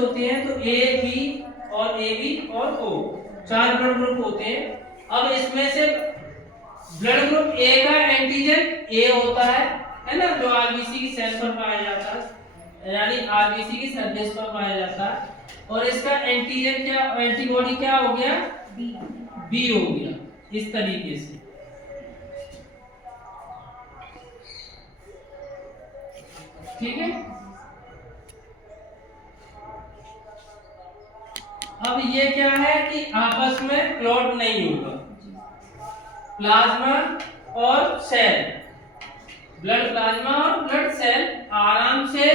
होते हैं, तो ए बी और ए बी और ओ, 4 ब्लड ग्रुप होते हैं। अब इसमें से ब्लड ग्रुप ए का एंटीजन ए होता है ना, जो आरबीसी की सेल पर पाया जाता है, यानी आरबीसी की सरफेस पर पाया जाता है। और इसका एंटीजन क्या, एंटीबॉडी क्या हो गया, बी हो गया, इस तरीके से। ठीक है। अब ये क्या है कि आपस में क्लॉट नहीं होगा, प्लाज्मा और सेल, ब्लड प्लाज्मा और ब्लड सेल आराम से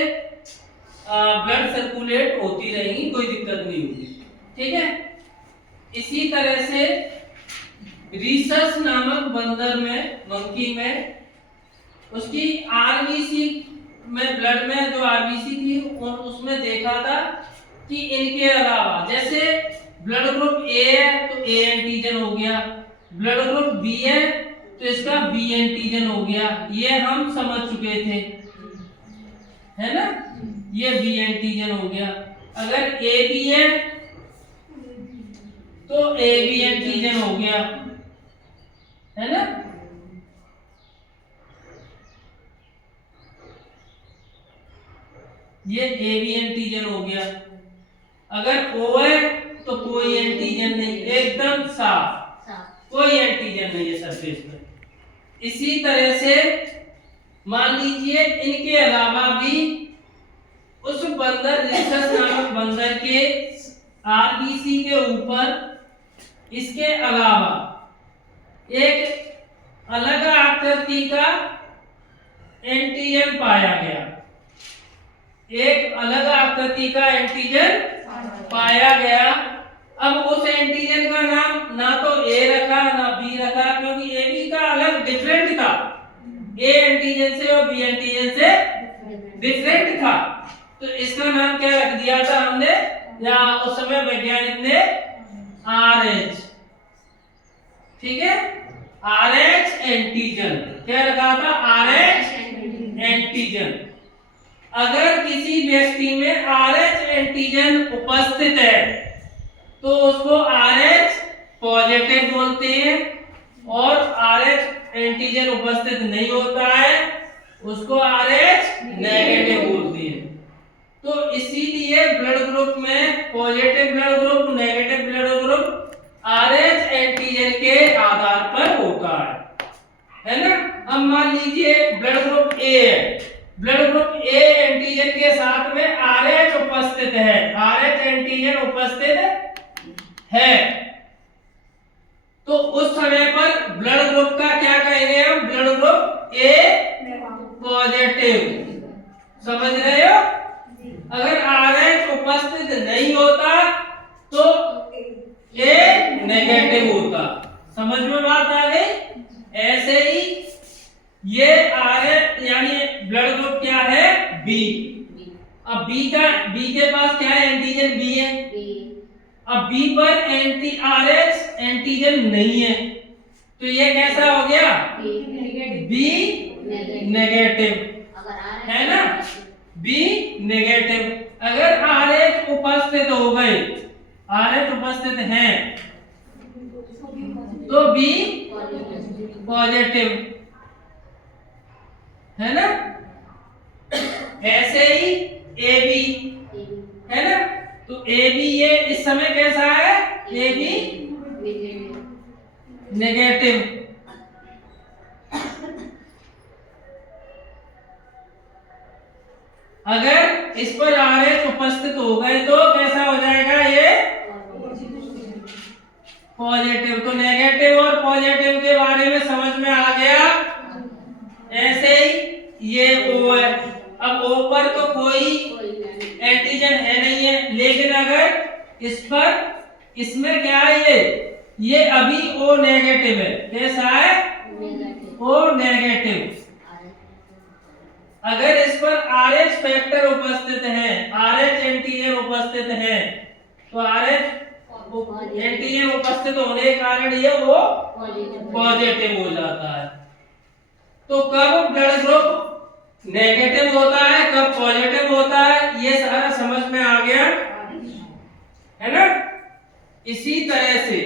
ब्लड सर्कुलेट होती रहेंगी, कोई दिक्कत नहीं होगी। ठीक है। इसी तरह से रीसस नामक बंदर में, मंकी में, उसकी आरबीसी में, ब्लड में जो आरबीसी थी उसमें देखा था कि इनके अलावा, जैसे ब्लड ग्रुप ए है तो ए एंटीजन हो गया, ब्लड ग्रुप बी है तो इसका बी एंटीजन हो गया, ये हम समझ चुके थे, है ना, ये बी एंटीजन हो गया। अगर ए बी है तो ए बी एंटीजन हो गया, है ना। ये ए बी एंटीजन हो गया। अगर ओ है तो कोई एंटीजन नहीं, एकदम साफ, कोई एंटीजन नहीं है सरफेस पर। इसी तरह से मान लीजिए इनके अलावा भी उस बंदर, रीसस नामक बंदर के आरबीसी के ऊपर इसके अलावा एक अलग आकृति का एंटीजन पाया गया, एक अलग आकृति का एंटीजन पाया गया। अब उस एंटीजन का नाम ना तो ए रखा ना बी रखा, क्योंकि ए बी का अलग डिफरेंट था, ए एंटीजन से और बी एंटीजन से डिफरेंट था, तो इसका नाम क्या रख दिया था हमने, या उस समय वैज्ञानिक ने आर एच। ठीक है, आर एच एंटीजन क्या रखा था, आर एच एंटीजन। अगर किसी व्यक्ति में आर एच एंटीजन उपस्थित है तो उसको आर एच पॉजिटिव बोलते हैं, और आर एच एंटीजन उपस्थित नहीं होता है उसको आर एच नेगेटिव बोलते हैं। तो इसीलिए ब्लड ग्रुप में positive blood group, negative blood group R H antigen के आधार पर होता है ना। अब मान लीजिए ब्लड ग्रुप ए है, ब्लड ग्रुप ए एंटीजन के साथ में आर एच उपस्थित है, आर एच एंटीजन उपस्थित है, तो उस समय पर ब्लड ग्रुप का क्या कहेंगे हम, ब्लड ग्रुप ए पॉजिटिव। समझ रहे हो। अगर आर एच उपस्थित नहीं होता तो ए नेगेटिव होता। समझ में बात आ गई। ऐसे ही ये आर एच यानी ब्लड ग्रुप क्या है, बी। अब बी के पास क्या है, एंटीजन बी है। अब बी पर आर एच एंटीजन नहीं है, तो ये कैसा हो गया, बी नेगेटिव, है ना, बी नेगेटिव। अगर आर एच उपस्थित हो गए, आर एच उपस्थित है तो बी पॉजिटिव, है ना। ऐसे ही ए बी, है ना, तो ए बी ये इस समय कैसा है, ए बी नेगेटिव। अगर इस पर आर एच उपस्थित हो गए तो कैसा हो जाएगा, ये पॉजिटिव। तो नेगेटिव और पॉजिटिव के बारे में समझ में आ गया। ऐसे ही ये ओ है, अब ओ पर तो कोई एंटीजन है नहीं है, लेकिन अगर इस पर, इसमें क्या है, ये अभी ओ नेगेटिव है। कैसा है, ओ नेगेटिव। अगर इस पर आर एच फैक्टर उपस्थित है, आर एच एंटीजन उपस्थित है, तो आर एच एंटीजन उपस्थित होने के कारण ये वो पॉजिटिव हो जाता है। तो कब ब्लड ग्रुप नेगेटिव होता है, कब पॉजिटिव होता है, ये सारा समझ में आ गया। इसी तरह से